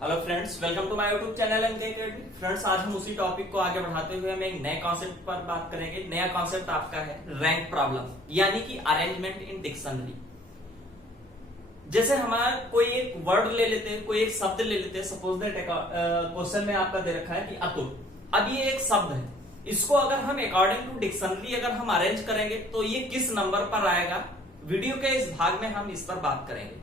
Hello friends, welcome to my YouTube channel MK Academy. Friends, आज हम उसी topic को आगे बढ़ाते हुए हम एक नए कॉन्सेप्ट पर बात करेंगे। नया कॉन्सेप्ट आपका है रैंक प्रॉब्लम, यानी कि अरेंजमेंट इन डिक्शनरी। जैसे हमारा कोई एक वर्ड ले लेते हैं, कोई एक शब्द ले लेते हैं। सपोज दैट क्वेश्चन में आपका दे रखा है कि अतुल। अब ये एक शब्द है, इसको अगर हम अकॉर्डिंग टू डिक्शनरी अगर हम अरेंज करेंगे तो ये किस नंबर पर आएगा। वीडियो के इस भाग में हम इस पर बात करेंगे।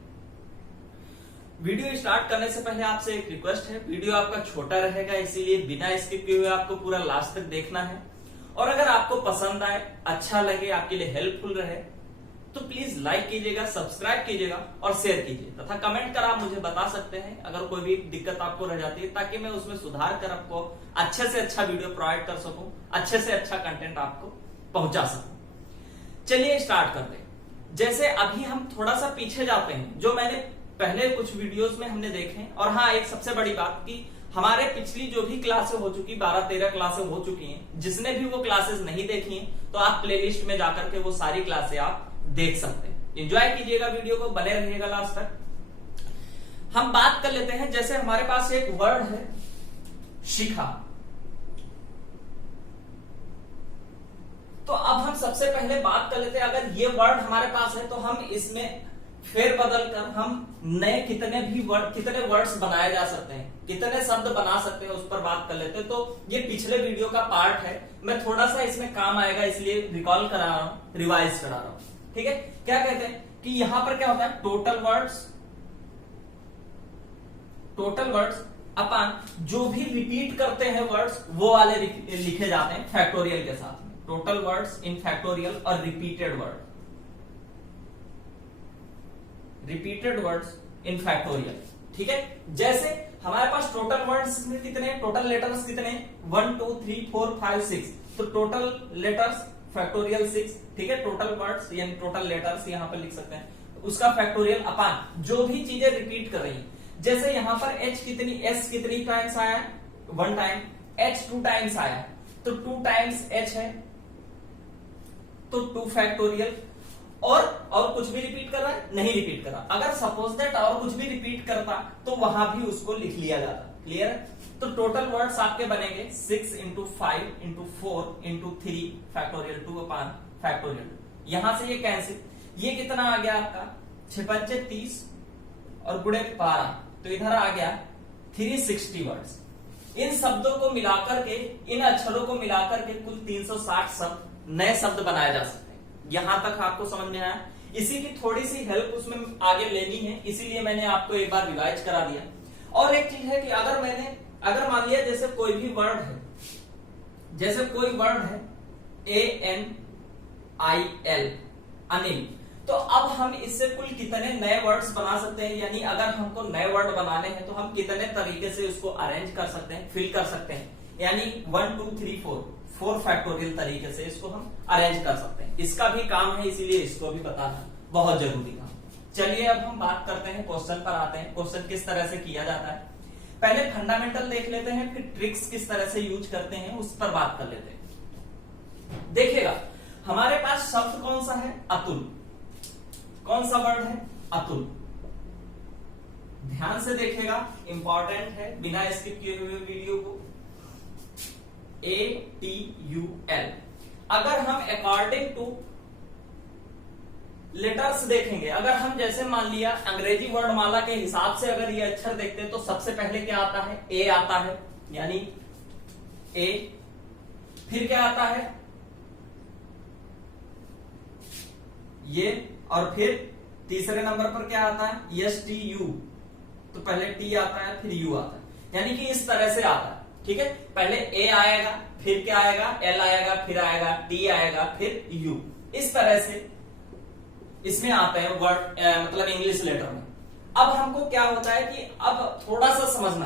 वीडियो स्टार्ट करने से पहले आपसे एक रिक्वेस्ट है, वीडियो आपका छोटा रहेगा, इसीलिए बिना स्किप किए हुए आपको पूरा लास्ट तक देखना है। और अगर आपको पसंद आए, अच्छा लगे, आपके लिए हेल्पफुल रहे तो प्लीज लाइक कीजिएगा, सब्सक्राइब कीजिएगा और शेयर कीजिए तथा कमेंट कर आप मुझे बता सकते हैं अगर कोई भी दिक्कत आपको रह जाती है, ताकि मैं उसमें सुधार कर आपको अच्छे से अच्छा वीडियो प्रोवाइड कर सकूं, अच्छे से अच्छा कंटेंट आपको पहुंचा सकूं। चलिए स्टार्ट करते हैं। जैसे अभी हम थोड़ा सा पीछे जाते हैं, जो मैंने पहले कुछ वीडियोस में हमने देखे हैं। और हाँ, एक सबसे बड़ी बात कि हमारे पिछली जो भी क्लासें हो चुकी, 12-13 क्लासें हो चुकी हैं, जिसने भी वो क्लासेस नहीं देखी हैं तो आप प्लेलिस्ट में जाकर के वो सारी क्लासें आप देख सकते हैं। एंजॉय कीजिएगा वीडियो को, बने रहिएगा लास्ट तक। हम बात कर लेते हैं। जैसे हमारे पास एक वर्ड है शिखा, तो अब हम सबसे पहले बात कर लेते हैं, अगर ये वर्ड हमारे पास है तो हम इसमें फेर बदल कर हम नए कितने वर्ड्स बनाए जा सकते हैं, कितने शब्द बना सकते हैं, उस पर बात कर लेते हैं। तो ये पिछले वीडियो का पार्ट है, मैं थोड़ा सा इसमें काम आएगा इसलिए रिकॉल करा रहा हूं, रिवाइज करा रहा हूं। ठीक है, क्या कहते हैं कि यहां पर क्या होता है, टोटल वर्ड्स अपन जो भी रिपीट करते हैं वर्ड्स वो वाले लिखे जाते हैं फैक्टोरियल के साथ में। टोटल वर्ड्स इन फैक्टोरियल और रिपीटेड वर्ड्स इन फैक्टोरियल। ठीक है, जैसे हमारे पास टोटल वर्ड्स कितने, टोटल लेटर्स कितने, 1 2 3 4 5 6, तो टोटल लेटर्स फैक्टोरियल 6। ठीक है, टोटल वर्ड्स यानी टोटल लेटर्स यहां पर लिख सकते हैं, उसका फैक्टोरियल अपान जो भी चीजें रिपीट कर रही हैं। जैसे यहां पर एस कितनी टाइम्स आया, 1 टाइम, एच 2 टाइम्स आया, तो 2 टाइम्स एच है, तो 2 फैक्टोरियल। और कुछ भी रिपीट कर रहा है, नहीं रिपीट कर रहा। अगर सपोज दैट और कुछ भी रिपीट करता तो वहां भी उसको लिख लिया जाता। क्लियर है, तो टोटल वर्ड्स आपके बनेंगे 6 इंटू 5 इंटू 4 इंटू 3 फैक्टोरियल 2 अपान फैक्टोरियल 2। यहां से ये कैंसिल, ये कितना आ गया आपका 6×5 = 30 और गुणे 12, तो इधर आ गया 360 वर्ड्स। इन शब्दों को मिलाकर के, इन अक्षरों को मिलाकर के कुल 360 शब्द, नए शब्द बनाए जा सकते हैं। यहां तक आपको समझ में आया। इसी की थोड़ी सी हेल्प उसमें आगे लेनी है, इसीलिए मैंने आपको एक बार रिवाइज करा दिया। और एक चीज है कि अगर मान लिया जैसे कोई भी वर्ड है, जैसे कोई वर्ड है ANIL, अनिल, तो अब हम इससे कुल कितने नए वर्ड्स बना सकते हैं, यानी अगर हमको नए वर्ड बनाने हैं तो हम कितने तरीके से उसको अरेंज कर सकते हैं, फिल कर सकते हैं। यानी 1 2 3 4 फैक्टोरियल तरीके से इसको हम अरेंज कर सकते हैं। इसका भी काम है, इसीलिए इसको भी बताना बहुत जरूरी था। चलिए अब हम बात करते हैं, क्वेश्चन पर आते हैं। क्वेश्चन किस तरह से किया जाता है, पहले फंडामेंटल देख लेते हैं, फिर ट्रिक्स किस तरह से यूज करते हैं उस पर बात कर लेते हैं। देखिएगा, हमारे पास शब्द कौन सा है, अतुल। कौन सा वर्ड है, अतुल। ध्यान से देखिएगा, इंपॉर्टेंट है, बिना स्किप किए हुए वीडियो को। ATUL। अगर हम अकॉर्डिंग टू लेटर्स देखेंगे, अगर हम जैसे मान लिया अंग्रेजी वर्णमाला के हिसाब से अगर ये अक्षर देखते हैं तो सबसे पहले क्या आता है, A आता है, यानी A। फिर क्या आता है, ये, और फिर तीसरे नंबर पर क्या आता है, STU। तो पहले T आता है, फिर U आता है, यानी कि इस तरह से आता है। ठीक है, पहले A आएगा, फिर क्या आएगा, L आएगा, फिर आएगा T आएगा, फिर U। इस तरह से इसमें आते हैं वर्ड, मतलब इंग्लिश लेटर में। अब हमको क्या होता है कि अब थोड़ा सा समझना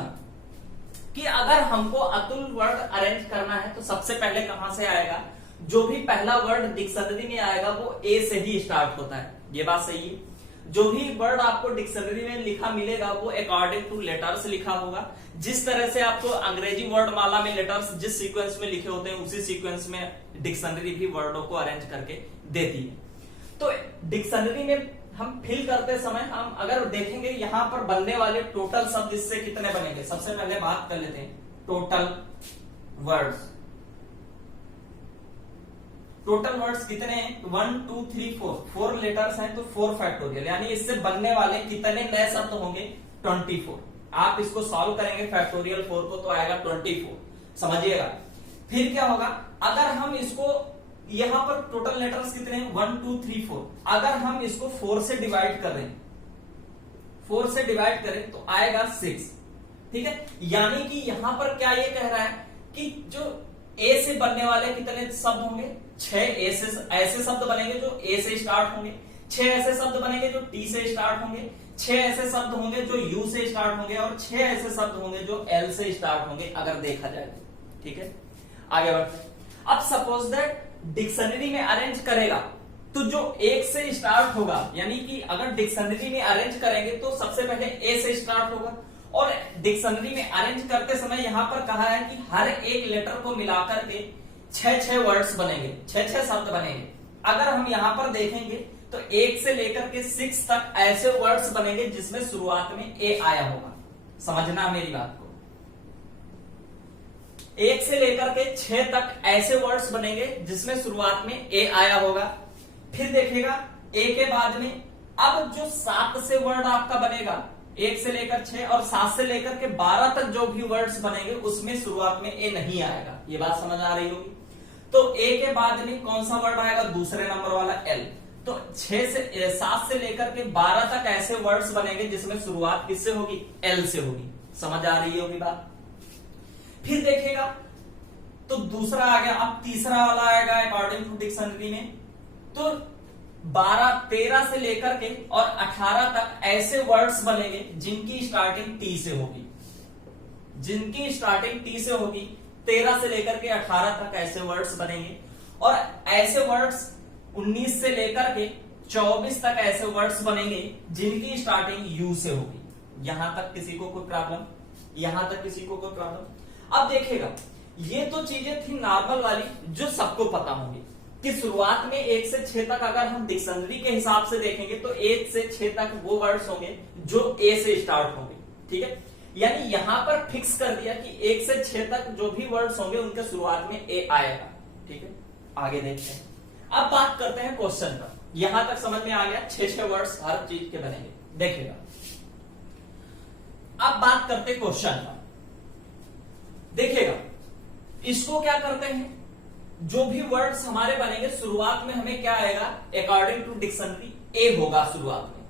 कि अगर हमको अतुल वर्ड अरेंज करना है तो सबसे पहले कहां से आएगा, जो भी पहला वर्ड डिक्शनरी में आएगा वो A से ही स्टार्ट होता है। ये बात सही है, जो भी वर्ड आपको डिक्शनरी में लिखा मिलेगा वो अकॉर्डिंग टू लेटर्स लिखा होगा। जिस तरह से आपको अंग्रेजी वर्ड माला में लेटर्स जिस सीक्वेंस में लिखे होते हैं उसी सीक्वेंस में डिक्शनरी भी वर्डों को अरेंज करके देती है। तो डिक्शनरी में हम फिल करते समय हम अगर देखेंगे यहां पर बनने वाले टोटल शब्द इससे कितने बनेंगे, सबसे पहले बात कर लेते हैं टोटल वर्ड्स। टोटल वर्ड्स कितने हैं, 1 2 3 4, 4 लेटर्स हैं तो 4 फैक्टोरियल, यानी इससे बनने वाले कितने नए शब्द होंगे, 24। आप इसको सॉल्व करेंगे फैक्टोरियल 4 को तो आएगा 24, समझिएगा। फिर क्या होगा, अगर हम इसको यहां पर टोटल लेटर्स कितने हैं 1 2 3 4, अगर हम इसको 4 से डिवाइड करें, 4 से डिवाइड करें तो आएगा 6, ठीक है। यानी कि यहां पर क्या ये कह रहा है कि जो ए से बनने वाले कितने शब्द होंगे, 6 ऐसे शब्द बनेंगे जो ए से स्टार्ट होंगे, 6 ऐसे शब्द बनेंगे जो टी से स्टार्ट होंगे, 6 ऐसे शब्द होंगे जो यू से स्टार्ट होंगे, और 6 ऐसे शब्द होंगे जो एल से स्टार्ट होंगे, अगर देखा जाए तो, ठीक है। आगे बढ़ते हैं। अब सपोज दैट डिक्शनरी में अरेंज करेगा तो जो एक से स्टार्ट होगा, यानी कि अगर डिक्शनरी में अरेंज करेंगे तो सबसे पहले ए से स्टार्ट होगा, और डिक्शनरी में अरेंज करते समय यहां पर कहा है कि हर एक लेटर को मिलाकर के 6 वर्ड्स बनेंगे, 6 शब्द बनेंगे। अगर हम यहां पर देखेंगे तो 1 से लेकर के 6 तक ऐसे वर्ड्स बनेंगे जिसमें शुरुआत में ए आया होगा, समझना मेरी बात को। 1 से लेकर के 6 तक ऐसे वर्ड्स बनेंगे जिसमें शुरुआत में ए आया होगा। फिर देखेगा ए के बाद में अब जो 7 से वर्ड आपका बनेगा, 1 से लेकर 6 और 7 से लेकर के 12 तक जो भी वर्ड्स बनेंगे उसमें शुरुआत में ए नहीं आएगा, ये बात समझ आ रही होगी। तो ए के बाद में कौन सा वर्ड आएगा, दूसरे नंबर वाला एल। तो 7 से लेकर के 12 तक ऐसे वर्ड्स बनेंगे जिसमें शुरुआत किससे होगी, एल से होगी, समझ आ रही होगी बात। फिर देखेगा तो दूसरा आ गया, अब तीसरा वाला आएगा अकॉर्डिंग टू डिक्शनरी में, तो 13 से लेकर के और 18 तक ऐसे वर्ड्स बनेंगे जिनकी स्टार्टिंग टी से होगी, जिनकी स्टार्टिंग टी से होगी। 13 से लेकर के 18 तक ऐसे वर्ड्स बनेंगे, और ऐसे वर्ड्स 19 से लेकर के 24 तक ऐसे वर्ड्स बनेंगे जिनकी स्टार्टिंग यू से होगी। यहां तक किसी को कोई प्रॉब्लम, यहां तक किसी को कोई प्रॉब्लम। अब देखिएगा ये तो चीजें थी नॉर्मल वाली जो सबको पता होंगी कि शुरुआत में 1 से 6 तक अगर हम डिक्शनरी के हिसाब से देखेंगे तो 1 से 6 तक वो वर्ड्स होंगे जो ए से स्टार्ट होंगे, ठीक है। यानी यहां पर फिक्स कर दिया कि 1 से 6 तक जो भी वर्ड्स होंगे उनके शुरुआत में ए आएगा, ठीक है। आगे देखते हैं। अब बात करते हैं क्वेश्चन का, यहां तक समझ में आ गया 6 वर्ड्स हर चीज के बनेंगे, देखिएगा। अब बात करते क्वेश्चन का, देखिएगा इसको क्या करते हैं, जो भी वर्ड्स हमारे बनेंगे शुरुआत में हमें क्या आएगा, अकॉर्डिंग टू डिक्शनरी ए होगा शुरुआत में।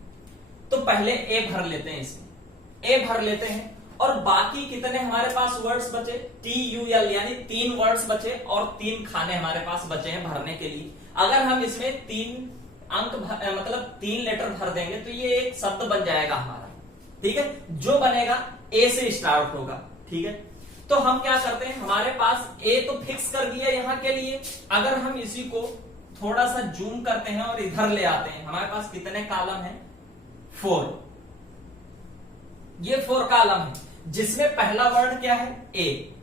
तो पहले ए भर लेते हैं, इसमें ए भर लेते हैं, और बाकी कितने हमारे पास वर्ड्स बचे, TUL, यानी 3 वर्ड्स बचे और 3 खाने हमारे पास बचे हैं भरने के लिए। अगर हम इसमें 3 अंक मतलब 3 लेटर भर देंगे तो ये एक शब्द बन जाएगा हमारा, ठीक है, जो बनेगा ए से स्टार्ट होगा, ठीक है। तो हम क्या करते हैं, हमारे पास ए तो फिक्स कर दिया यहाँ के लिए। अगर हम इसी को थोड़ा सा जूम करते हैं और इधर ले आते हैं, हमारे पास कितने कॉलम है, 4। ये 4 कॉलम है, जिसमें पहला वर्ड क्या है, ए।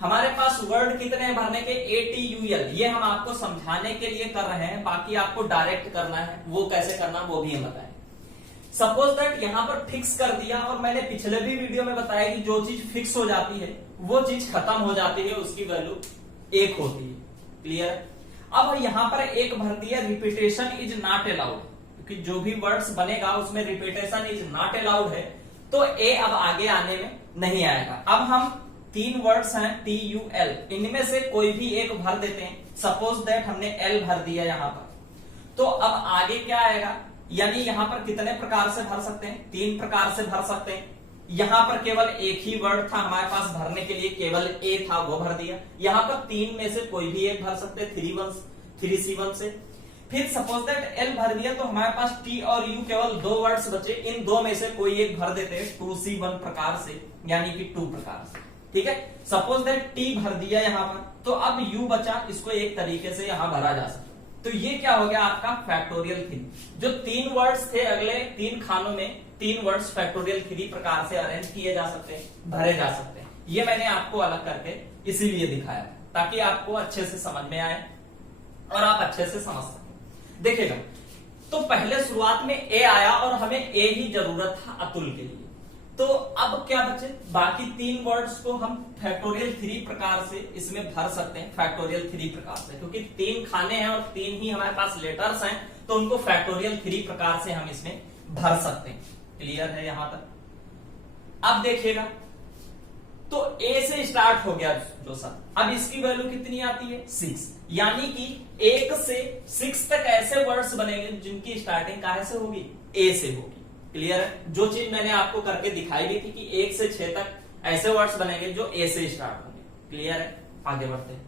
हमारे पास वर्ड कितने हैं भरने के, ATUL। ये हम आपको समझाने के लिए कर रहे हैं, बाकी आपको डायरेक्ट करना है, वो कैसे करना वो भी हम बताएं। सपोज दैट यहां पर फिक्स कर दिया, और मैंने पिछले भी वीडियो में बताया कि जो चीज फिक्स हो जाती है वो चीज खत्म हो जाती है, उसकी वैल्यू 1 होती है, क्लियर। अब यहां पर 1 भर दिया, रिपीटेशन इज नॉट अलाउड, क्योंकि जो भी वर्ड्स बनेगा उसमें रिपीटेशन इज नॉट अलाउड है, तो ए अब आगे आने में नहीं आएगा। अब हम 3 वर्ड्स हैं TUL, इनमें से कोई भी एक भर देते हैं। सपोज दैट हमने एल भर दिया यहां पर, तो अब आगे क्या आएगा, यानी यहां पर कितने प्रकार से भर सकते हैं, 3 प्रकार से भर सकते हैं। यहां पर केवल एक ही वर्ड था हमारे पास भरने के लिए, केवल ए था, वो भर दिया। यहां पर 3 में से कोई भी एक भर सकते हैं, 3C1 से। फिर सपोज दैट एल भर दिया, तो हमारे पास टी और यू केवल 2 वर्ड्स बचे, इन 2 में से कोई एक भर देते हैं 2C1 प्रकार से, यानी कि 2 प्रकार से, ठीक है। सपोज दैट टी भर दिया यहां पर, तो अब यू बचा, इसको एक तरीके से यहां भरा जा सकता है। तो ये क्या हो गया आपका फैक्टोरियल 3। जो 3 वर्ड्स थे अगले 3 खानों में 3 वर्ड्स फैक्टोरियल 3 प्रकार से अरेंज किए जा सकते हैं, भरे जा सकते हैं। ये मैंने आपको अलग करके इसीलिए दिखाया ताकि आपको अच्छे से समझ में आए और आप अच्छे से समझ सकें। देखिएगा तो पहले शुरुआत में ए आया और हमें ए ही जरूरत था अतुल के लिए। तो अब क्या बचे, बाकी 3 वर्ड्स को हम फैक्टोरियल 3 प्रकार से इसमें भर सकते हैं, फैक्टोरियल 3 प्रकार से, क्योंकि 3 खाने हैं और 3 ही हमारे पास लेटर्स हैं, तो उनको फैक्टोरियल 3 प्रकार से हम इसमें भर सकते हैं। क्लियर है यहां तक? अब देखिएगा, तो ए से स्टार्ट हो गया जो सर, अब इसकी वैल्यू कितनी आती है 6, यानी कि 1 से 6 तक ऐसे वर्ड्स बनेंगे जिनकी स्टार्टिंग कहां से होगी, ए से होगी। क्लियर है? जो चीज मैंने आपको करके दिखाई दी थी कि 1 से 6 तक ऐसे वर्ड्स बनेंगे जो ए से स्टार्ट होंगे। क्लियर है? आगे बढ़ते हैं।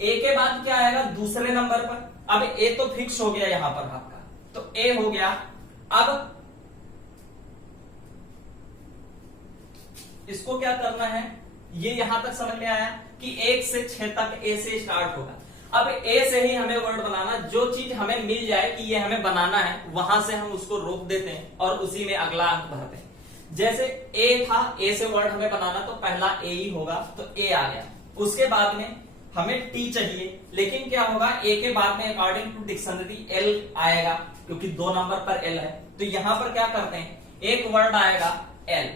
ए के बाद क्या आएगा दूसरे नंबर पर, अब ए तो फिक्स हो गया यहां पर आपका, तो ए हो गया। अब इसको क्या करना है, ये यहां तक समझ में आया कि 1 से 6 तक ए से स्टार्ट होगा। अब ए से ही हमें वर्ड बनाना, जो चीज हमें मिल जाए कि ये हमें बनाना है, वहां से हम उसको रोक देते हैं और उसी में अगला अंक भरते हैं। जैसे ए था, ए से वर्ड हमें बनाना, तो पहला ए ही होगा, तो ए आ गया। उसके बाद में हमें टी चाहिए, लेकिन क्या होगा, ए के बाद में अकॉर्डिंग टू डिक्शनरी एल आएगा, क्योंकि 2 नंबर पर एल है। तो यहां पर क्या करते हैं, एक वर्ड आएगा एल,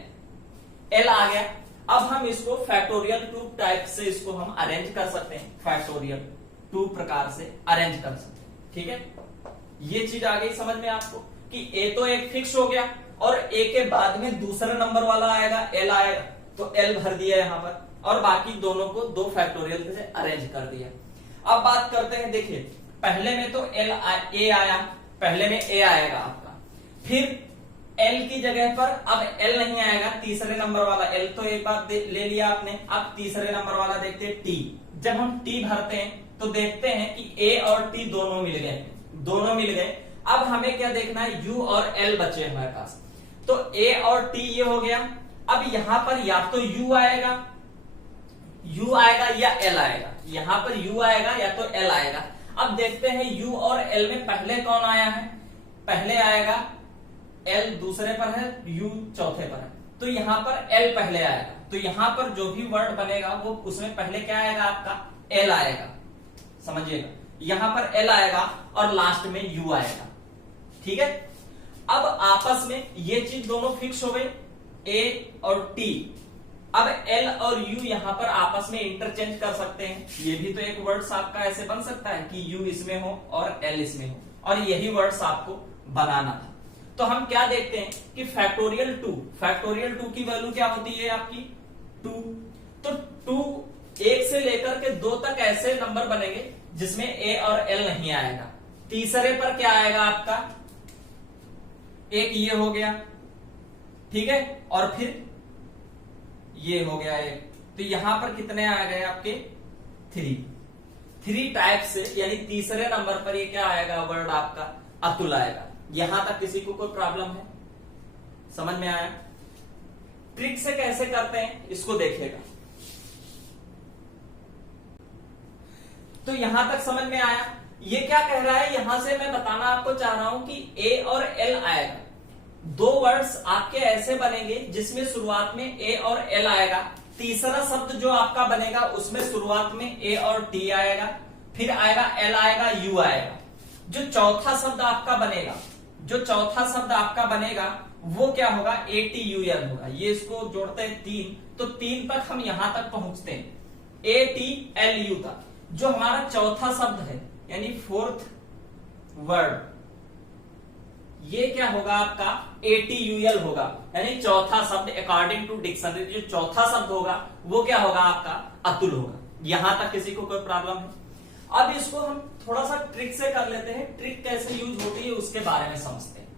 एल आ गया। अब हम इसको फैक्टोरियल 2 टाइप से इसको हम अरेंज कर सकते हैं, फैक्टोरियल 2 प्रकार से अरेंज कर सकते हैं। ठीक है, ये चीज आ गई समझ में आपको कि ए तो एक फिक्स हो गया और ए के बाद में दूसरा नंबर वाला आएगा, एल आएगा, तो एल भर दिया यहां पर, और बाकी दोनों को 2 फैक्टोरियल से अरेंज कर दिया। अब बात करते हैं, देखिए पहले में तो ए आया, पहले में ए आएगा आपका, फिर एल की जगह पर अब एल नहीं आएगा, तीसरे नंबर वाला एल तो एक बार ले लिया आपने। अब तीसरे नंबर वाला देखते हैं टी। जब हम टी भरते हैं तो देखते हैं कि ए और टी दोनों मिल गए, दोनों मिल गए। अब हमें क्या देखना है, यू और एल बचे हमारे पास, तो ए और टी ये हो गया। अब यहां पर या तो यू आएगा या एल आएगा, यहां पर यू आएगा या तो एल आएगा। अब देखते हैं यू और एल में पहले कौन आया है, पहले आएगा एल, दूसरे पर है यू, चौथे पर है, तो यहां पर एल पहले आएगा। तो यहां पर जो भी वर्ड बनेगा वो उसमें पहले क्या आएगा, आपका एल आएगा, समझिएगा। यहां पर एल आएगा और लास्ट में यू आएगा। ठीक है, अब आपस में ये चीज दोनों फिक्स हो गई, ए और टी। अब एल और यू यहां पर आपस में इंटरचेंज कर सकते हैं। ये भी तो एक वर्ड्स आपका ऐसे बन सकता है कि यू इसमें हो और एल इसमें हो, और यही वर्ड्स आपको बनाना था। तो हम क्या देखते हैं कि फैक्टोरियल 2 की वैल्यू क्या होती है आपकी 2। तो 2 1 से लेकर के 2 तक ऐसे नंबर बनेंगे जिसमें ए और एल नहीं आएगा। तीसरे पर क्या आएगा आपका, एक ये हो गया, ठीक है, और फिर ये हो गया एक, तो यहां पर कितने आ गए आपके 3 टाइप से, यानी तीसरे नंबर पर ये क्या आएगा वर्ड आपका अतुल आएगा। यहां तक किसी को कोई प्रॉब्लम है, समझ में आया? ट्रिक से कैसे करते हैं इसको देखिएगा। तो यहां तक समझ में आया? ये क्या कह रहा है, यहां से मैं बताना आपको चाह रहा हूं कि ए और एल आएगा। 2 वर्ड्स आपके ऐसे बनेंगे जिसमें शुरुआत में ए और एल आएगा, तीसरा शब्द जो आपका बनेगा उसमें शुरुआत में ए और टी आएगा, फिर आएगा एल आएगा, यू आएगा। जो चौथा शब्द आपका बनेगा वो क्या होगा, ATUL होगा। ये इसको जोड़ते हैं 3, तो 3 तक हम यहां तक पहुंचते हैं, ATLU तक। जो हमारा चौथा शब्द है यानी 4th वर्ड, ये क्या होगा आपका ATUL होगा, यानी चौथा शब्द अकॉर्डिंग टू डिक्शनरी जो चौथा शब्द होगा वो क्या होगा आपका अतुल होगा। यहां तक किसी को कोई प्रॉब्लम है? अब इसको हम थोड़ा सा ट्रिक से कर लेते हैं, ट्रिक कैसे यूज होती है उसके बारे में समझते हैं।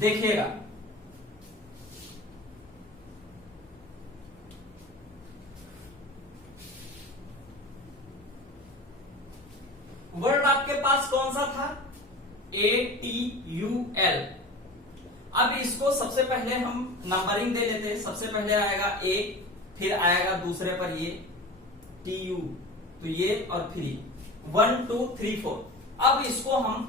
देखिएगा, वर्ड आपके पास कौन सा था, ATUL। अब इसको सबसे पहले हम नंबरिंग दे लेते हैं। सबसे पहले आएगा A, फिर आएगा दूसरे पर ये TU, तो ये और फिर 1 2 3 4। अब इसको हम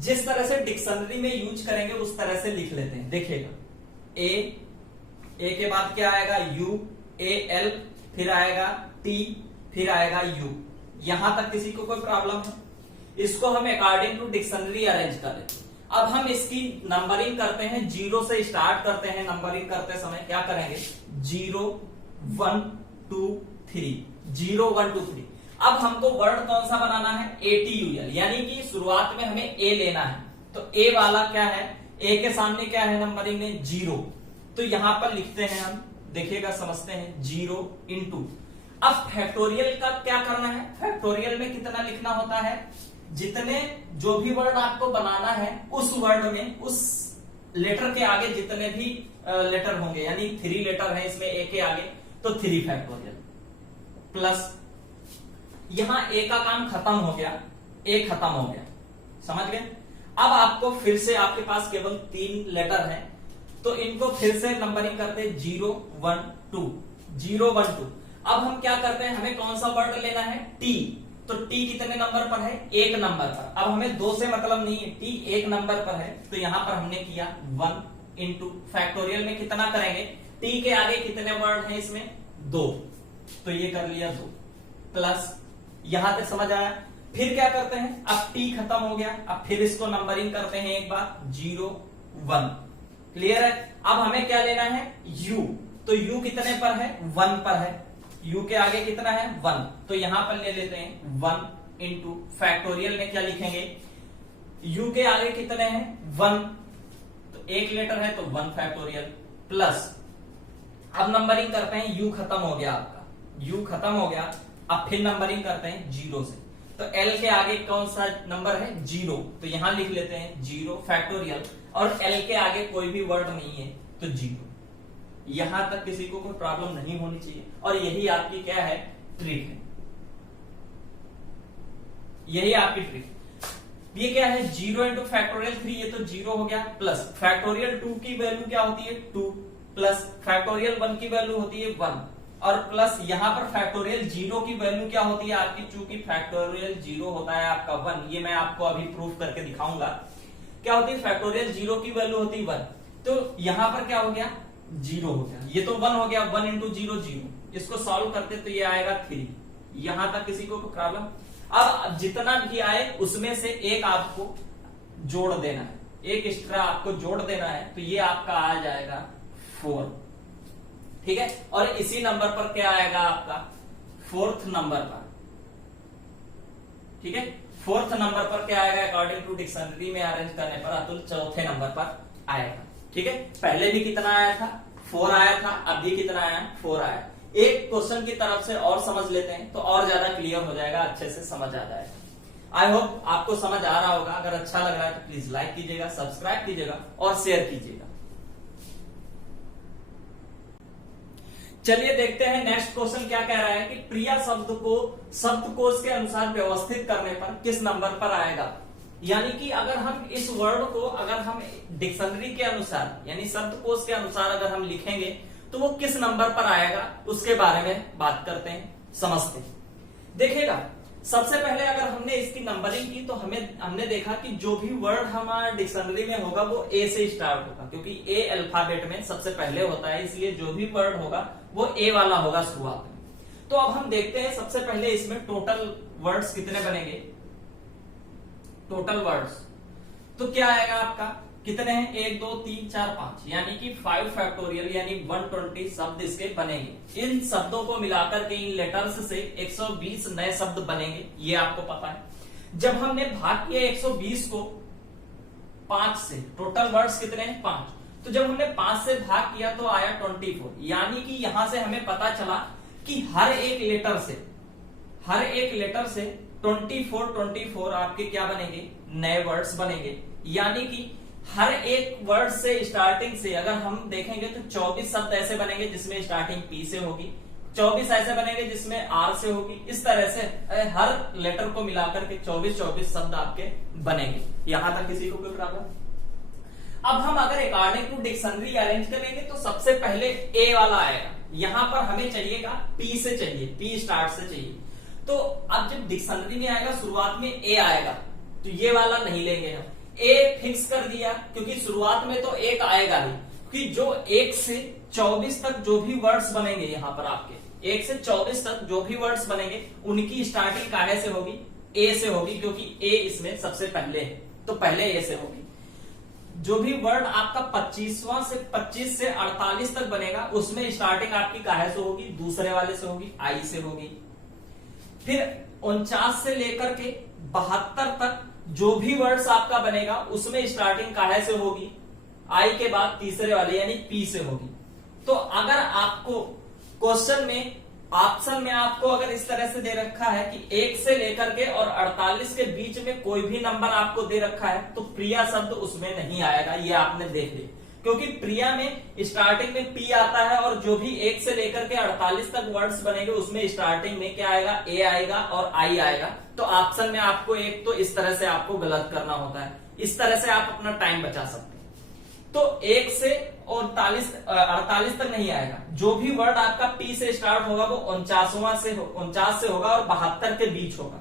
जिस तरह से डिक्शनरी में यूज करेंगे उस तरह से लिख लेते हैं। देखिएगा, ए के बाद क्या आएगा U, AL, फिर आएगा T, फिर आएगा U। यहां तक किसी को कोई प्रॉब्लम है? इसको हम अकॉर्डिंग टू डिक्शनरी अरेंज कर लेते हैं। अब हम इसकी नंबरिंग करते हैं, जीरो से स्टार्ट करते हैं। नंबरिंग करते समय क्या करेंगे, 0 1 2 3, 0 1 2 3। अब हमको वर्ड कौन सा बनाना है, ATUL, यानी कि शुरुआत में हमें ए लेना है। तो ए वाला क्या है, ए के सामने क्या है नंबरिंग में, 0। तो यहां पर लिखते हैं हम, देखिएगा समझते हैं, 0 इंटू। अब फैक्टोरियल का क्या करना है, फैक्टोरियल में कितना लिखना होता है, जितने जो भी वर्ड आपको बनाना है उस वर्ड में उस लेटर के आगे जितने भी लेटर होंगे, यानी 3 लेटर है इसमें ए के आगे, तो 3 फैक्टोरियल प्लस यहां ए का काम खत्म हो गया, ए खत्म हो गया, समझ गए। अब आपको फिर से, आपके पास केवल 3 लेटर हैं, तो इनको फिर से नंबरिंग करते हैं, 0 1 2, 0 1 2। अब हम क्या करते हैं, हमें कौन सा वर्ड लेना है, टी। तो टी कितने नंबर पर है, 1 नंबर पर। अब हमें 2 से मतलब नहीं है, टी 1 नंबर पर है, तो यहां पर हमने किया 1 इंटू फैक्टोरियल में कितना करेंगे, टी के आगे कितने वर्ड हैं इसमें, 2, तो ये कर लिया 2 प्लस, यहां तक समझ आया। फिर क्या करते हैं, अब टी खत्म हो गया, अब फिर इसको नंबरिंग करते हैं एक बार, 0 1, क्लियर है। अब हमें क्या लेना है, यू। तो यू कितने पर है, 1 पर है, यू के आगे कितना है, 1, तो यहां पर ले लेते हैं 1 इंटू फैक्टोरियल में क्या लिखेंगे, यू के आगे कितने हैं, 1, तो एक लेटर है तो 1 फैक्टोरियल प्लस, अब नंबरिंग करते हैं, यू खत्म हो गया आपका, यू खत्म हो गया। अब फिर नंबरिंग करते हैं 0 से, तो एल के आगे कौन सा नंबर है, 0, तो यहां लिख लेते हैं 0 फैक्टोरियल, और एल के आगे कोई भी वर्ड नहीं है तो 0। यहां तक किसी को कोई प्रॉब्लम नहीं होनी चाहिए, और यही आपकी क्या है, ट्रिक है, यही आपकी ट्रिक। ये क्या है, 0 इंटू फैक्टोरियल 3, ये तो 0 हो गया, प्लस फैक्टोरियल 2 की वैल्यू क्या होती है, 2, प्लस फैक्टोरियल 1 की वैल्यू होती है 1, और प्लस यहां पर फैक्टोरियल 0 की वैल्यू क्या होती है आपकी, चूंकि फैक्टोरियल 0 होता है आपका 1, ये मैं आपको अभी प्रूफ करके दिखाऊंगा। क्या होती है, फैक्टोरियल 0 की वैल्यू होती है 1, तो यहां पर क्या हो गया, 0 हो गया, ये तो 1 हो गया, 1 इंटू 0 0, इसको सॉल्व करते तो ये आएगा 3। यहां तक किसी को प्रॉब्लम। अब जितना भी आए उसमें से एक आपको जोड़ देना है, एक एक्स्ट्रा आपको जोड़ देना है, तो ये आपका आ जाएगा 4, ठीक है। और इसी नंबर पर क्या आएगा आपका, 4th नंबर पर, ठीक है, 4th नंबर पर क्या आएगा, अकॉर्डिंग टू डिक्शनरी में अरेंज करने पर अतुल 4थे नंबर पर आएगा, ठीक है। पहले भी कितना आया था, 4 आया था, अब भी कितना आया, 4 आया। एक क्वेश्चन की तरफ से और समझ लेते हैं तो और ज्यादा क्लियर हो जाएगा, अच्छे से समझ आ जाएगा। आई होप आपको समझ आ रहा होगा। अगर अच्छा लग रहा है तो प्लीज लाइक कीजिएगा, सब्सक्राइब कीजिएगा और शेयर कीजिएगा। चलिए देखते हैं नेक्स्ट क्वेश्चन क्या कह रहा है कि प्रिया शब्द को शब्दकोश के अनुसार व्यवस्थित करने पर किस नंबर पर आएगा। यानी कि अगर हम इस वर्ड को अगर हम डिक्शनरी के अनुसार यानी शब्दकोश के अनुसार अगर हम लिखेंगे तो वो किस नंबर पर आएगा, उसके बारे में बात करते हैं, समझते हैं। देखिएगा, सबसे पहले अगर हमने इसकी नंबरिंग की तो हमने देखा कि जो भी वर्ड हमारा डिक्शनरी में होगा वो ए से स्टार्ट होगा, क्योंकि ए अल्फाबेट में सबसे पहले होता है, इसलिए जो भी वर्ड होगा वो ए वाला होगा शुरुआत में। तो अब हम देखते हैं सबसे पहले इसमें टोटल वर्ड्स कितने बनेंगे। टोटल वर्ड्स तो क्या आएगा आपका, कितने हैं, 1 2 3 4 5, यानी कि 5 फैक्टोरियल यानी 120 शब्द इसके बनेंगे। इन शब्दों को मिलाकर के इन लेटर्स से 120 नए शब्द बनेंगे, ये आपको पता है। जब हमने भाग किया 120 को 5 से, टोटल वर्ड्स कितने हैं 5, तो जब हमने 5 से भाग किया तो आया 24, यानी कि यहां से हमें पता चला कि हर एक लेटर से 24 आपके क्या बनेंगे, नए वर्ड्स बनेंगे। यानी कि हर एक वर्ड से स्टार्टिंग से अगर हम देखेंगे तो 24 शब्द ऐसे बनेंगे जिसमें स्टार्टिंग पी से होगी, 24 ऐसे बनेंगे जिसमें आर से होगी। इस तरह से हर लेटर को मिलाकर के 24 शब्द आपके बनेंगे। यहां तक किसी को कोई प्रॉब्लम। अब हम अगर अकॉर्डिंग टू डिक्शनरी अरेंज करेंगे तो सबसे पहले ए वाला आएगा। यहां पर हमें चाहिएगा पी से, चाहिए पी स्टार्ट से चाहिए। तो अब जब डिक्शनरी में आएगा शुरुआत में ए आएगा, तो ये वाला नहीं लेंगे हम, ए फिक्स कर दिया, क्योंकि शुरुआत में तो एक आएगा ही, कि जो 1 से 24 तक जो भी वर्ड्स बनेंगे यहां पर आपके 1 से 24 तक जो भी वर्ड्स बनेंगे उनकी स्टार्टिंग काहे से होगी, ए से होगी, क्योंकि ए इसमें सबसे पहले है, तो पहले ए से होगी। जो भी वर्ड आपका 25 से 48 तक बनेगा उसमें स्टार्टिंग आपकी काहे से होगी, दूसरे वाले से होगी, आई से होगी। फिर 49 से लेकर के 72 तक जो भी वर्ड्स आपका बनेगा उसमें स्टार्टिंग काहे से होगी, आई के बाद तीसरे वाले यानी पी से होगी। तो अगर आपको क्वेश्चन में ऑप्शन में आपको अगर इस तरह से दे रखा है कि 1 से लेकर के और 48 के बीच में कोई भी नंबर आपको दे रखा है तो प्रिया शब्द उसमें नहीं आएगा, ये आपने देख लिया। क्योंकि प्रिया में स्टार्टिंग में पी आता है और जो भी 1 से लेकर के 48 तक वर्ड्स बनेंगे उसमें स्टार्टिंग में क्या आएगा, ए आएगा और आई आएगा। तो ऑप्शन में आपको एक तो इस तरह से आपको गलत करना होता है, इस तरह से आप अपना टाइम बचा सकते हैं। तो 1 से 48 तक नहीं आएगा, जो भी वर्ड आपका पी से स्टार्ट होगा वो 49 से होगा और 72 के बीच होगा।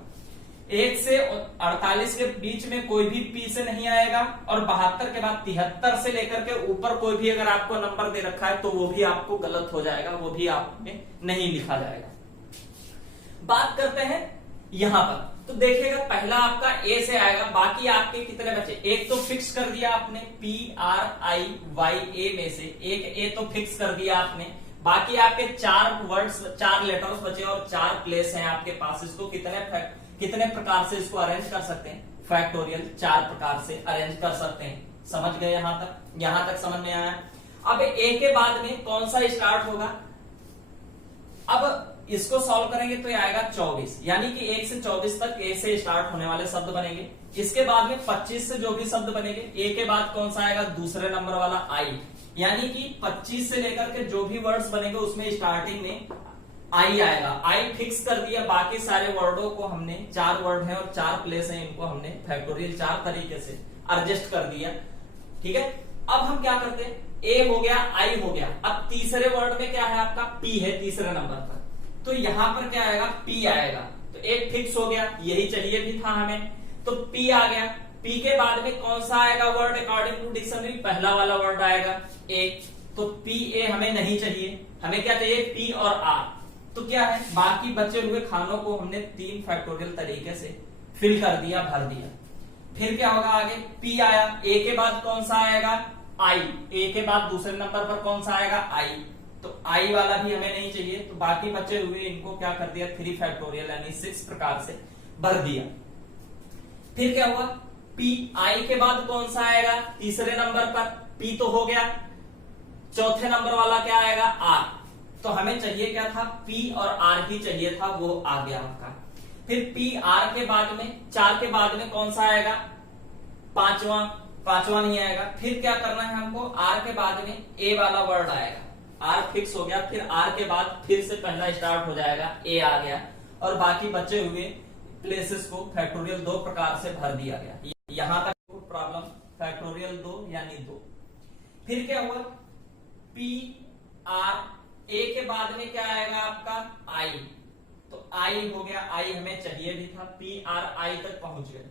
1 से 48 के बीच में कोई भी पी से नहीं आएगा और 72 के बाद 73 से लेकर के ऊपर कोई भी अगर आपको नंबर दे रखा है तो वो भी आपको गलत हो जाएगा, वो भी आप में नहीं लिखा जाएगा। बात करते हैं यहां पर, तो देखिएगा पहला आपका ए से आएगा, बाकी आपके कितने बचे, एक तो फिक्स कर दिया आपने PRIYA में से एक ए तो फिक्स कर दिया आपने, बाकी आपके 4 वर्ड्स 4 लेटर्स बचे और 4 प्लेस हैं आपके पास। इसको कितने प्रकार से इसको अरेंज कर सकते हैं, फैक्टोरियल 4 प्रकार से अरेंज कर सकते हैं। समझ गए यहां तक समझ में आया। अब ए के बाद में कौन सा स्टार्ट होगा, अब इसको सॉल्व करेंगे तो ये आएगा 24, यानी कि 1 से 24 तक ए से स्टार्ट होने वाले शब्द बनेंगे। इसके बाद में 25 से जो भी शब्द बनेंगे, ए के बाद कौन सा आएगा, दूसरे नंबर वाला आई, यानी कि 25 से लेकर के जो भी वर्ड्स बनेंगे उसमें स्टार्टिंग में आई आएगा। आई फिक्स कर दिया, बाकी सारे वर्डों को हमने 4 वर्ड है और 4 प्लेस है, इनको हमने फैक्टोरियल 4 तरीके से एडजस्ट कर दिया। ठीक है, अब हम क्या करते हैं, ए हो गया, आई हो गया, अब तीसरे वर्ड में क्या है आपका, पी है तीसरे नंबर पर, तो यहां पर क्या आएगा, पी आएगा। तो एक फिक्स हो गया, यही चाहिए भी था हमें, तो पी आ गया। पी के बाद में कौन सा आएगा वर्ड अकॉर्डिंग टू डिक्शनरी, पहला वाला वर्ड आएगा ए, तो पी ए हमें नहीं चाहिए, हमें क्या चाहिए, पी और आर। तो क्या है, बाकी बचे हुए खानों को हमने 3 फैक्टोरियल तरीके से फिल कर दिया, भर दिया। फिर क्या होगा आगे, पी आया, ए के बाद कौन सा आएगा, आई, ए के बाद दूसरे नंबर पर कौन सा आएगा, आई, तो आई वाला भी हमें नहीं चाहिए, तो बाकी बचे हुए इनको क्या कर दिया, 3 फैक्टोरियल यानी 6 प्रकार से भर दिया। फिर क्या हुआ, पी, आई के बाद कौन सा आएगा, तीसरे नंबर पर, पी तो हो गया, चौथे नंबर वाला क्या आएगा, आर, तो हमें चाहिए क्या था, पी और आर ही चाहिए था, वो आ गया आपका। फिर पी आर के बाद में 4 के बाद में कौन सा आएगा, पांचवा नहीं आएगा। फिर क्या करना है हमको, आर के बाद में ए वाला वर्ड आएगा, आर फिक्स हो गया, फिर आर के बाद फिर से पहला स्टार्ट हो जाएगा, ए आ गया, और बाकी बचे हुए प्लेसेस को फैक्टोरियल 2 प्रकार से भर दिया गया। यहां तक प्रॉब्लम फैक्टोरियल 2 यानी 2। फिर क्या हुआ, पी आर, ए के बाद में क्या आएगा आपका, आई, तो आई हो गया, आई हमें चाहिए भी था, पी आर आई तक पहुंच गए।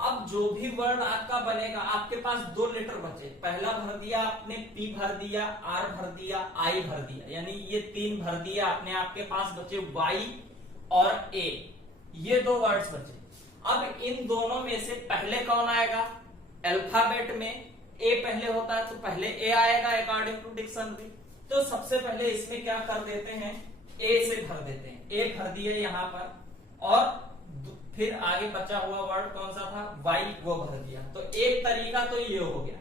अब जो भी वर्ड आपका बनेगा, आपके पास 2 लेटर बचे, पहला भर दिया आपने, पी भर दिया, आर भर दिया, आई भर दिया, यानी ये 3 भर दिया आपने, आपके पास बचे वाई और ए, ये 2 वर्ड्स बचे। अब इन दोनों में से पहले कौन आएगा, अल्फाबेट में ए पहले होता है तो पहले ए आएगा अकॉर्डिंग टू डिक्शनरी, तो सबसे पहले इसमें क्या कर देते हैं, ए से भर देते हैं, ए भर दिए यहां पर, और फिर आगे बचा हुआ वर्ड कौन सा था, वाई, वो भर दिया। तो एक तरीका तो ये हो गया।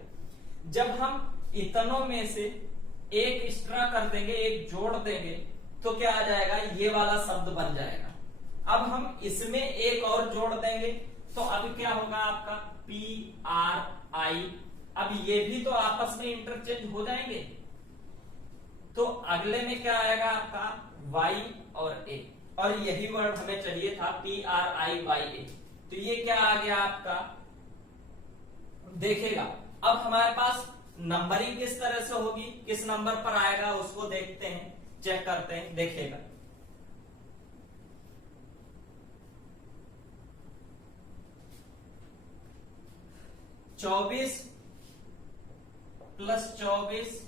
जब हम इतनों में से एक एक्स्ट्रा कर देंगे, एक जोड़ देंगे, तो क्या आ जाएगा, ये वाला शब्द बन जाएगा। अब हम इसमें एक और जोड़ देंगे, तो अब क्या होगा आपका, पी आर आई, अब ये भी तो आपस में इंटरचेंज हो जाएंगे, तो अगले में क्या आएगा आपका, वाई और ए, और यही वर्ड हमें चाहिए था, पी आर आई वाई ए, तो ये क्या आ गया आपका, देखेगा। अब हमारे पास नंबरिंग किस तरह से होगी, किस नंबर पर आएगा उसको देखते हैं, चेक करते हैं, देखिएगा। चौबीस प्लस 24,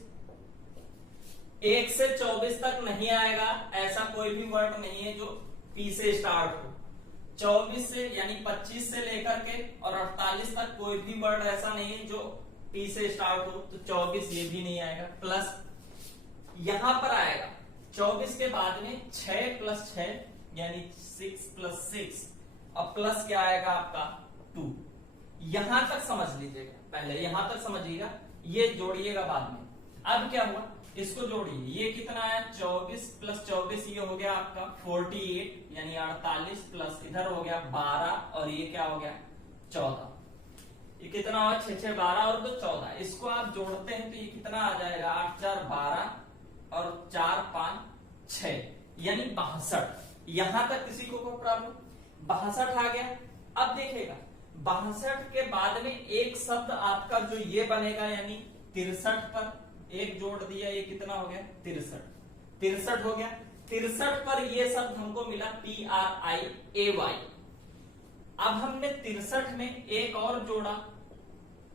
1 से 24 तक नहीं आएगा, ऐसा कोई भी वर्ड नहीं है जो पी से स्टार्ट हो। 24 से यानी 25 से लेकर के और 48 तक कोई भी वर्ड ऐसा नहीं है जो P से स्टार्ट हो तो 24 ये भी नहीं आएगा, प्लस यहां पर आएगा 24 के बाद में 6 प्लस 6 यानी 6 प्लस 6 और प्लस क्या आएगा आपका 2। यहां तक समझ लीजिएगा, पहले यहां तक समझिएगा, ये जोड़िएगा बाद में। अब क्या हुआ, इसको जोड़िए, ये कितना है 24 प्लस 24 ये हो गया आपका 48 यानी 48 प्लस इधर हो गया 12 और ये क्या हो गया 14। ये कितना हुआ 6 6 12 और 2 14। इसको आप जोड़ते हैं तो ये कितना आ जाएगा 8 4 12 और 4 5 6 यानी 62। यहां तक किसी को कोई प्रॉब्लम? 62 आ गया। अब देखिएगा 62 के बाद में एक शब्द आपका जो ये बनेगा यानी 63 पर एक जोड़ दिया, ये कितना हो गया 63 हो गया। 63 पर ये शब्द हमको मिला PRIAY। अब हमने 63 में एक और जोड़ा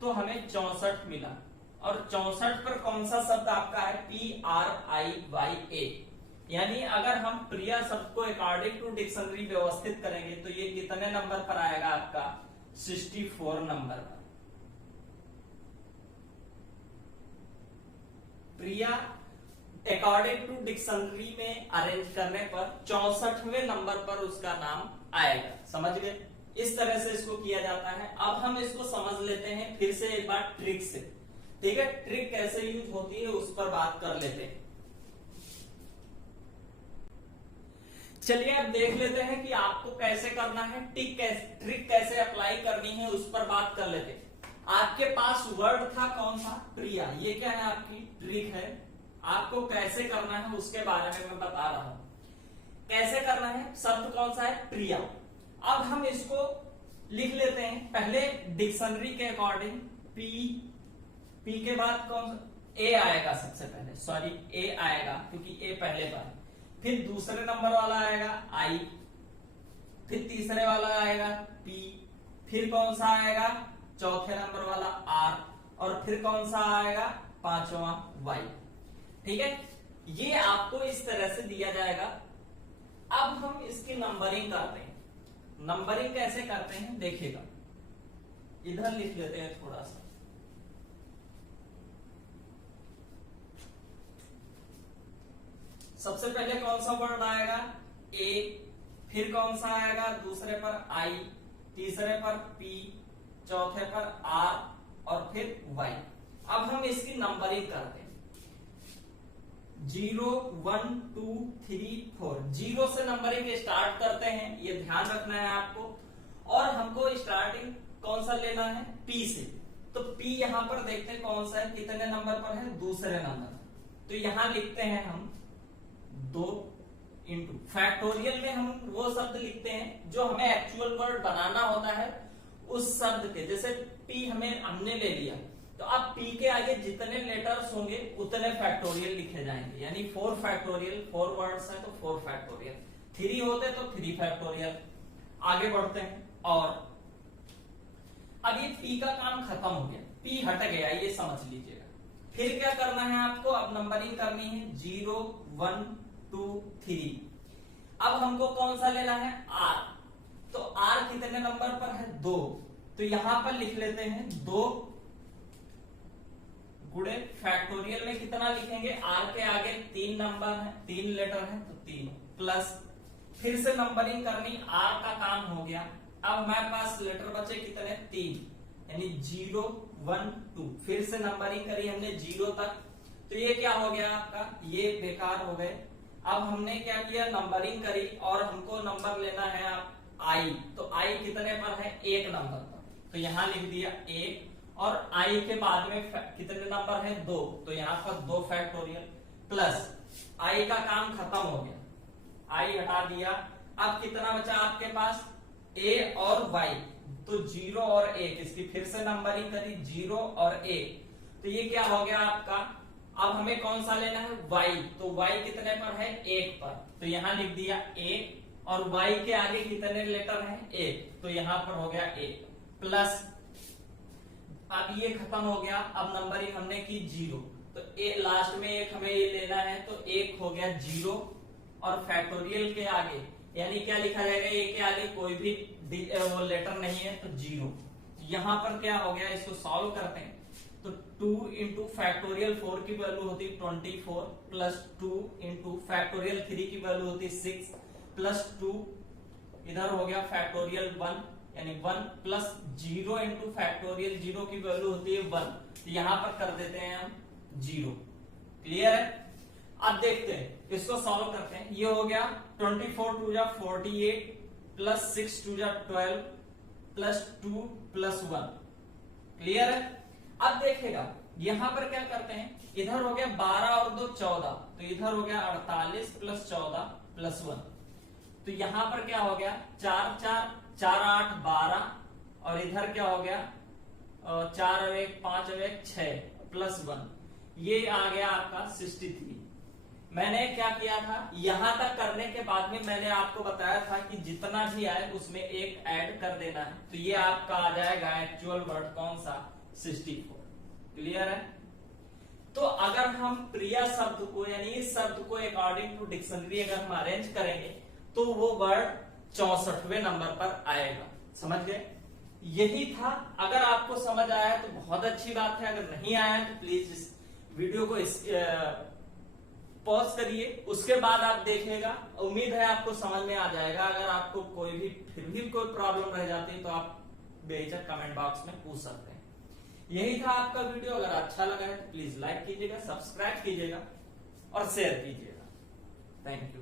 तो हमें 64 मिला और 64 पर कौन सा शब्द आपका है PRIYA। यानी अगर हम प्रिया शब्द को अकॉर्डिंग टू डिक्शनरी व्यवस्थित करेंगे तो ये कितने नंबर पर आएगा आपका 64 नंबर पर। प्रिया अकॉर्डिंग टू डिक्शनरी में अरेंज करने पर 64वें नंबर पर उसका नाम आएगा। समझ गए? इस तरह से इसको किया जाता है। अब हम इसको समझ लेते हैं फिर से एक बार ट्रिक से, ठीक है? ट्रिक कैसे यूज होती है उस पर बात कर लेते हैं। चलिए अब देख लेते हैं कि आपको कैसे करना है, ट्रिक कैसे अप्लाई करनी है उस पर बात कर लेते हैं। आपके पास वर्ड था कौन सा प्रिया, ये क्या है आपकी ट्रिक है। आपको कैसे करना है उसके बारे में मैं बता रहा हूं। कैसे करना है, शब्द कौन सा है प्रिया। अब हम इसको लिख लेते हैं पहले डिक्शनरी के अकॉर्डिंग। पी के बाद कौन सा ए आएगा, सबसे पहले सॉरी ए आएगा क्योंकि ए पहले पर है। फिर दूसरे नंबर वाला आएगा आई, फिर तीसरे वाला आएगा पी, फिर कौन सा आएगा चौथे नंबर वाला आर और फिर कौन सा आएगा पांचवा वाई। ठीक है, ये आपको इस तरह से दिया जाएगा। अब हम इसकी नंबरिंग करते हैं। नंबरिंग कैसे करते हैं देखिएगा, इधर लिख लेते हैं थोड़ा सा। सबसे पहले कौन सा वर्ड आएगा ए, फिर कौन सा आएगा दूसरे पर आई, तीसरे पर पी, चौथे पर आर और फिर वाई। अब हम इसकी नंबरिंग करते हैं 0 1 2 3 4। 0 से नंबरिंग स्टार्ट करते हैं, ये ध्यान रखना है आपको। और हमको स्टार्टिंग कौन सा लेना है पी से। तो पी यहां पर देखते हैं कौन सा है, कितने नंबर पर है दूसरे नंबर। तो यहां लिखते हैं हम 2 इंटू फैक्टोरियल में हम वो शब्द लिखते हैं जो हमें एक्चुअल वर्ड बनाना होता है उस शब्द के। जैसे पी हमने ले लिया तो अब पी के आगे जितने लेटर्स होंगे उतने फैक्टोरियल लिखे जाएंगे। यानी 4 फैक्टोरियल, 4 वर्ड्स है तो 4 फैक्टोरियल, 3 होते तो 3 फैक्टोरियल। आगे बढ़ते हैं और अब ये पी का काम खत्म हो गया, पी हट गया, ये समझ लीजिएगा। फिर क्या करना है आपको, अब नंबरिंग करनी है 0 1 2 3। अब हमको कौन सा लेना है आर। तो आर कितने नंबर पर है 2। तो यहां पर लिख लेते हैं 2 गुणे फैक्टोरियल में कितना लिखेंगे, आर के आगे 3 नंबर है, 3 लेटर है तो 3 प्लस फिर से नंबरिंग करनी। आर का काम हो गया। अब हमारे पास लेटर बचे कितने 3, यानी 0 1 2। फिर से नंबरिंग करी हमने 0 तक। तो ये क्या हो गया आपका, ये बेकार हो गए। अब हमने क्या किया, नंबरिंग करी और हमको नंबर लेना है आप आई। तो आई कितने पर है 1 नंबर पर, तो यहां लिख दिया 1 और आई के बाद में कितने नंबर है 2। तो यहां पर 2 फैक्टोरियल प्लस आई का काम खत्म हो गया, आई हटा दिया। अब कितना बचा आपके पास ए और वाई। तो 0 और 1, इसकी फिर से नंबरिंग करी 0 और 1। तो ये क्या हो गया आपका, अब हमें कौन सा लेना है y। तो y कितने पर है 1 पर, तो यहां लिख दिया 1 और y के आगे कितने लेटर हैं 1। तो यहां पर हो गया 1 प्लस अब ये खत्म हो गया। अब नंबरिंग हमने की 0, तो लास्ट में 1 हमें ये लेना है तो 1 हो गया 0 और फैक्टोरियल के आगे यानी क्या लिखा जाएगा, ए के आगे कोई भी वो लेटर नहीं है तो 0। यहां पर क्या हो गया, इसको सॉल्व करते हैं तो 2 इंटू फैक्टोरियल 4 की वैल्यू होती 24 प्लस 2 इंटू फैक्टोरियल 3 की वैल्यू होती 6 प्लस 2 इधर हो गया फैक्टोरियल 1 यानी 1 प्लस 0 इंटू फैक्टोरियल 0 की वैल्यू होती है 1, तो यहां पर कर देते हैं हम 0। क्लियर है? अब देखते हैं इसको सॉल्व करते हैं। ये हो गया 24 टू जा 48 प्लस 6 टू जा 12 प्लस 2 प्लस 1। क्लियर है? अब देखेगा यहां पर क्या करते हैं, इधर हो गया 12 और 2 14, तो इधर हो गया 48 प्लस 14 प्लस 1। तो यहां पर क्या हो गया 4 4 4 8 12 और इधर क्या हो गया 4 और 1 5 और 1 6 प्लस 1, ये आ गया आपका 63। मैंने क्या किया था, यहां तक करने के बाद में मैंने आपको बताया था कि जितना भी आए उसमें एक ऐड कर देना है, तो ये आपका आ जाएगा एक्चुअल वर्ड कौन सा 64। क्लियर है? तो अगर हम प्रिया शब्द को यानी इस शब्द को अकॉर्डिंग टू डिक्शनरी अगर हम अरेंज करेंगे तो वो वर्ड 64वें नंबर पर आएगा। समझ गए? यही था। अगर आपको समझ आया तो बहुत अच्छी बात है, अगर नहीं आया तो प्लीज इस वीडियो को पॉज करिए, उसके बाद आप देखिएगा। उम्मीद है आपको समझ में आ जाएगा। अगर आपको कोई भी फिर भी कोई प्रॉब्लम रह जाती है तो आप बेझिझक कमेंट बॉक्स में पूछ सकते हैं। यही था आपका वीडियो। अगर अच्छा लगा है तो प्लीज लाइक कीजिएगा, सब्सक्राइब कीजिएगा और शेयर कीजिएगा। Thank you.